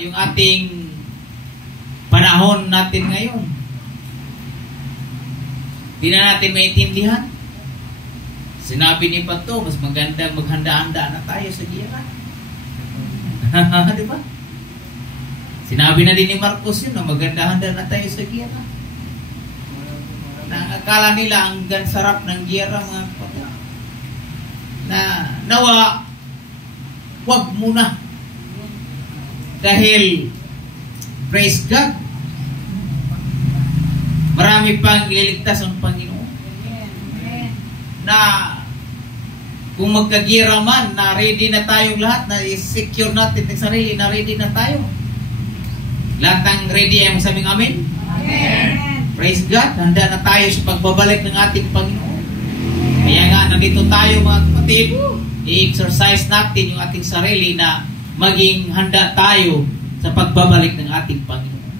yung ating panahon natin ngayon. Di na natin maintindihan. Sinabi ni Pato, mas magandang maghanda-handa na tayo sa giyera. Di ba? Sinabi na din ni Marcos yun, na maghanda-handa na tayo sa giyera. Nakakala nila ang sarap ng giyera, mga kapatid. Na nawa, wag muna. Dahil, praise God, marami pang ililigtas ang Panginoon. Na kung magkagira man, na ready na tayong lahat, na secure natin ang sarili, na ready na tayo. Lahat ng ready ay masabing amen? Amen. Praise God, handa na tayo sa pagbabalik ng ating Panginoon. Kaya nga, nandito tayo mga kapatid, i-exercise natin yung ating sarili na maging handa tayo sa pagbabalik ng ating Panginoon.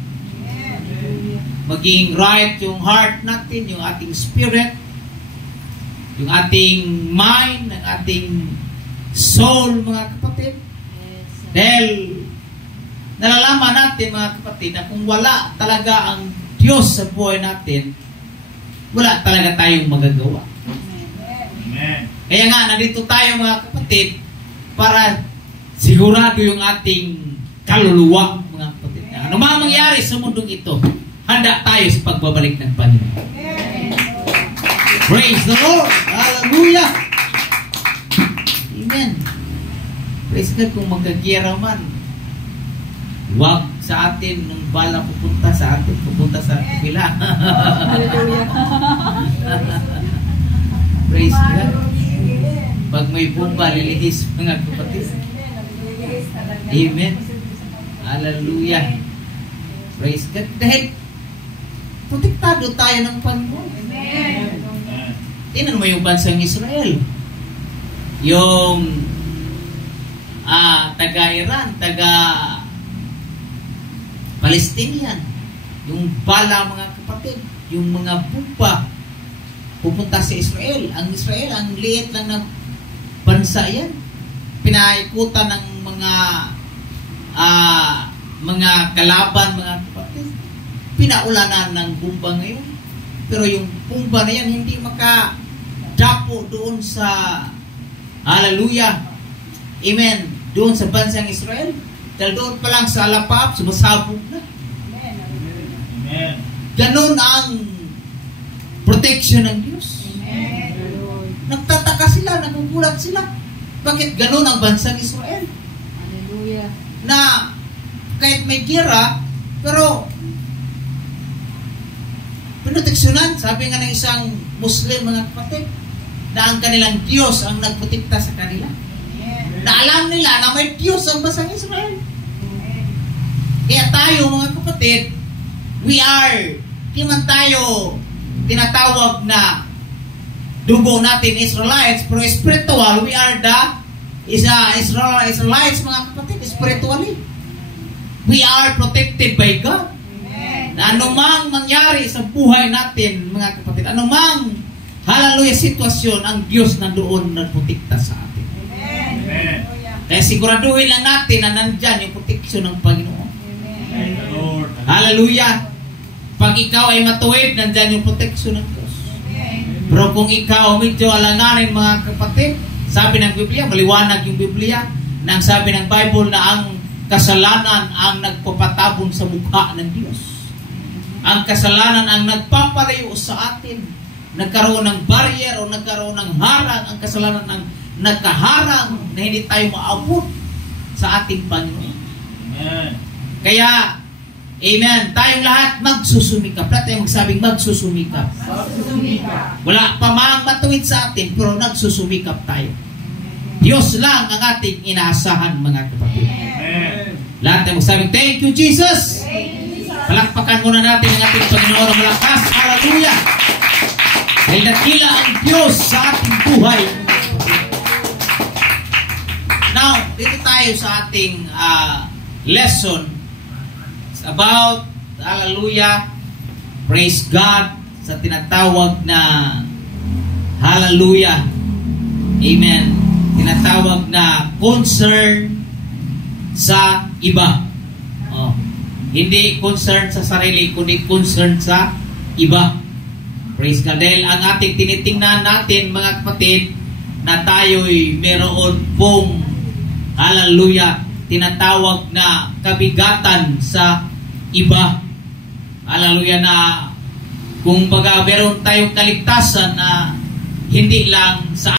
Maging right yung heart natin, yung ating spirit, yung ating mind, ang ating soul, mga kapatid. Dahil nalalaman natin, mga kapatid, na kung wala talaga ang Diyos sa buhay natin, wala talaga tayong magagawa. Amen. Kaya nga, nandito tayo, mga kapatid, para sigurado yung ating kaluluwa, mga kapatid. Ano mga mangyari sa mundong ito, handa tayo sa pagbabalik ng Panginoon. Praise the Lord! Hallelujah! Amen. Praise God, kung magkagira man, wag sa atin nung bala pupunta sa atin, pupunta sa kabila. Praise God. Pag may bomba, lilihis, mga kapatid. Amen. Hallelujah. Praise God. Dahil protektado tayo ng Panginoon. Amen. Tingnan mo yung bansang Israel. Yung taga-Iran, taga-Palestinian, yung bala, mga kapatid, yung mga bomba pupunta sa Israel. Ang Israel, ang liit lang ng bansa yan. Pinaikutan ng mga kalaban, mga kapatid. Pinaulanan ng bomba ngayon. Pero yung bomba na yan, hindi makadapo doon sa, hallelujah, amen, doon sa bansang Israel. Dahil doon pa lang sa Alapap, sumasabog na. Amen. Ganon ang protection ng Diyos. Amen. Nagtataka sila, nagugulat sila. Bakit ganon ang bansang Israel? Hallelujah. Na kahit may gira, pero pinoteksyonan, sabi nga ng isang Muslim, mga kapatid, na ang kanilang Diyos ang nagprotekta sa kanila. Amen. Na alam nila na may Diyos ang bansang Israel. Amen. Kaya tayo, mga kapatid, di man tayo tinatawag na dugo natin Israelites, pero spiritual, we are the Israelites, mga kapatid, spiritually. We are protected by God. Na anumang mangyari sa buhay natin, mga kapatid, anumang hallelujah sitwasyon, ang Diyos nandoon nagprotekta sa atin. Amen. Kaya siguraduhin lang natin na nandyan yung proteksyon ng Panginoon. Amen. Hallelujah. Pag ikaw ay matuwid, nandyan yung proteksyon ng Diyos. Amen. Pero kung ikaw medyo alanganin, mga kapatid, sabi ng Biblia, maliwanag yung Biblia, nang sabi ng Bible na ang kasalanan ang nagpapatabon sa mukha ng Diyos. Ang kasalanan ang nagpapalayo sa atin. Nagkaroon ng barrier o nagkaroon ng harang. Ang kasalanan ang nagkaharang na hindi tayo maabot sa ating Panginoon. Amen. Kaya, amen, tayong lahat magsusumikap. Lahat tayo magsabing magsusumikap. Wala pa mang matuwid sa atin, pero nagsusumikap tayo. Diyos lang ang ating inaasahan, mga kapatid. Amen. Lahat tayo magsabing, thank you, Jesus! Palakpakan muna natin ang ating Panginoon ng malakas. Hallelujah! Dahil nakila ang Diyos sa ating buhay. Now, dito tayo sa ating lesson. It's about, hallelujah, praise God, sa tinatawag na hallelujah, amen, tinatawag na concern sa iba. Hindi concerned sa sarili, kundi concerned sa iba. Praise God. Dahil ang ating tinitingnan natin, mga kapatid, na tayo'y meron pong, hallelujah, tinatawag na kabigatan sa iba. Hallelujah, na kung baga meron tayong kaligtasan na hindi lang sa